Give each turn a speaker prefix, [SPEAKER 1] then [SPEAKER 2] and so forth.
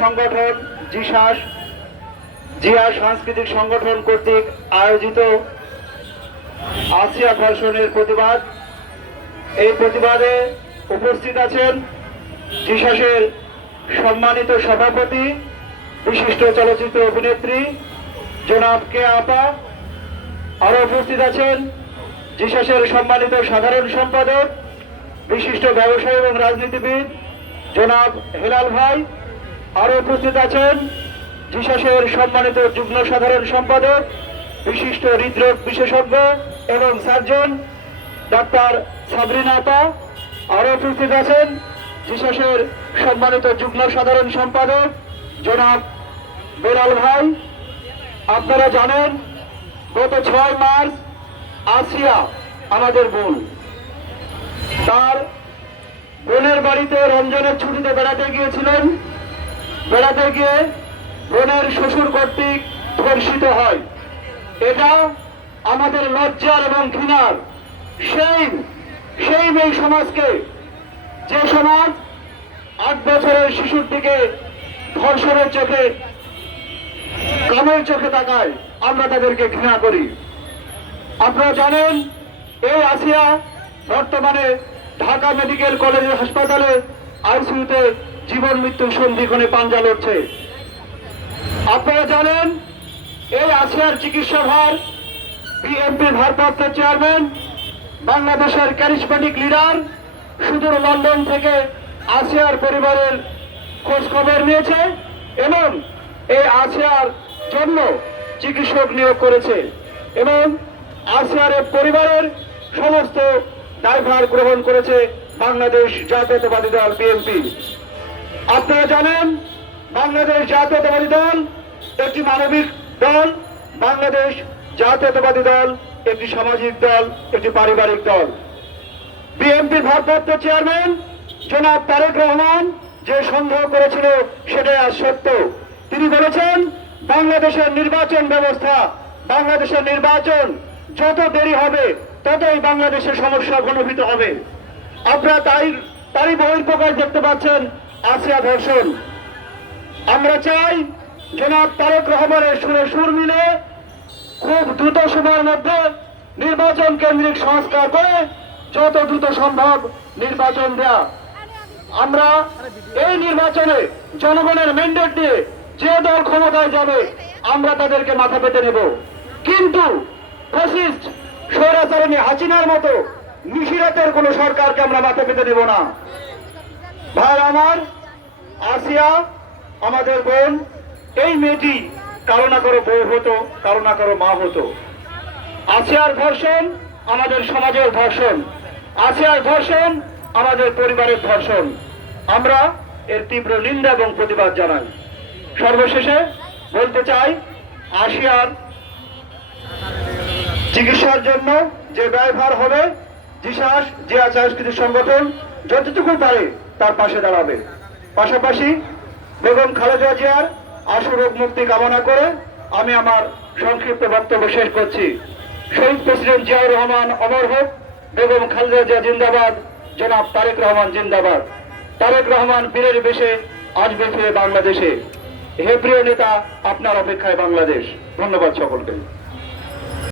[SPEAKER 1] সংগঠন জিসাস, জিয়া সাংস্কৃতিক সংগঠন কর্তৃক আয়োজিত আসিয়া ধর্ষণের প্রতিবাদ। এই প্রতিবাদে উপস্থিত আছেন জিসাসের সম্মানিত সভাপতি, বিশিষ্ট চলচ্চিত্র অভিনেত্রী জনাব কে আপা। আরও উপস্থিত আছেন জিসাসের সম্মানিত সাধারণ সম্পাদক, বিশিষ্ট ব্যবসায়ী এবং রাজনীতিবিদ জনাব হেলাল ভাই। আরও উপস্থিত আছেন জিসাসের সম্মানিত যুগ্ম সাধারণ সম্পাদক, বিশিষ্ট হৃদরোগ বিশেষজ্ঞ এবং সার্জন, ডাক্তার সাবরিনা আপা আরও উপস্থিত আছেন জিসাসের সম্মানিত যুগ্ম সাধারণ সম্পাদক, জনাব বেলাল ভাই। আপনারা জানেন, গত ছয় মার্চ আসিয়া আমাদের বোন। তার বোনের বাড়িতে রমজানের ছুটিতে বেড়াতে গিয়েছিলেন। বেড়াতে গিয়ে বোনের শ্বশুর কর্তৃক ধর্ষিত হয়। এটা আমাদের লজ্জার এবং ঘৃণার। সেই সেই এই সমাজকে, যে সমাজ আট বছরের শিশুর দিকে ধর্ষণের চোখে, কামের চোখে তাকায়, আমরা তাদেরকে ঘৃণা করি। আপনারা জানেন, এই আসিয়া বর্তমানে ঢাকা মেডিকেল কলেজ হাসপাতালে আইসিইউতে জীবন মৃত্যুর সন্ধিক্ষণে পাঞ্জা লড়ছে। আপনারা জানেন, এই আসিয়ার চিকিৎসা ভার বিএনপির ভারপ্রাপ্ত চেয়ারম্যান, বাংলাদেশের ক্যারিসমেটিক লিডার সুদূর লন্ডন থেকে আসিয়ার পরিবারের খোঁজ খবর নিয়েছে এবং এই আসিয়ার জন্য চিকিৎসক নিয়োগ করেছে এবং আসিয়ারের পরিবারের সমস্ত দায়ভার গ্রহণ করেছে বাংলাদেশ জাতীয়তাবাদী দল বিএনপি। আপনারা জানেন, বাংলাদেশ জাতীয়তাবাদী দল একটি মানবিক দল, বাংলাদেশ জাতীয়তাবাদী দল একটি সামাজিক দল, একটি পারিবারিক দল। বিএনপির ভারপ্রাপ্ত চেয়ারম্যান জনাব তারেক রহমান যে সন্দেহ করেছিল সেটাই আজ সত্য। তিনি বলেছেন, বাংলাদেশের নির্বাচন ব্যবস্থা, বাংলাদেশের নির্বাচন যত দেরি হবে, ততই বাংলাদেশের সমস্যা ঘনীভূত হবে। আপনারা তাই তারই বহির্প্রকাশ দেখতে পাচ্ছেন আসিয়া ধর্ষণ। আমরা চাই জনাব তারেক রহমানের সুরে সুর মিলে খুব দ্রুত সময়ের মধ্যে নির্বাচন কেন্দ্রিক সংস্কার করে যত দ্রুত সম্ভব নির্বাচন দেয়া। আমরা এই নির্বাচনে জনগণের ম্যান্ডেট দিয়ে যে দল ক্ষমতায় যাবে, আমরা তাদেরকে মাথা পেতে নেব। কিন্তু ফ্যাসিস্ট স্বৈরাচারণী হাসিনার মতো নিশিরাতের কোন সরকারকে আমরা মাথা পেতে নেব না। ভাই, আমার, আসিয়া, আমাদের বোন, এই মেয়েটি কারও না কারও বউ হতো, কারও না কারও মা হতো। আসিয়ার ধর্ষণ আমাদের সমাজের ধর্ষণ। আসিয়ার ধর্ষণ আমাদের পরিবারের ধর্ষণ। আমরা এর তীব্র নিন্দা এবং প্রতিবাদ জানাই। সর্বশেষে বলতে চাই, আসিয়ার চিকিৎসার জন্য যে ব্যয়ভার হবে, জিসাস, জিয়া সংগঠন, যতটুকু পারে তার পাশে দাঁড়াবে। পাশাপাশি বেগম খালেদা জিয়ার আশু রোগ মুক্তি কামনা করে আমি আমার সংক্ষিপ্ত বক্তব্য শেষ করছি। শহীদ প্রেসিডেন্ট জিয়াউর রহমান, অমর হোক, বেগম খালেদা জিয়া জিন্দাবাদ, জনাব তারেক রহমান জিন্দাবাদ। তারেক রহমান বীরের বেশে আসবে ফিরে বাংলাদেশে। হে প্রিয় নেতা, আপনার অপেক্ষায় বাংলাদেশ। ধন্যবাদ সকলকে।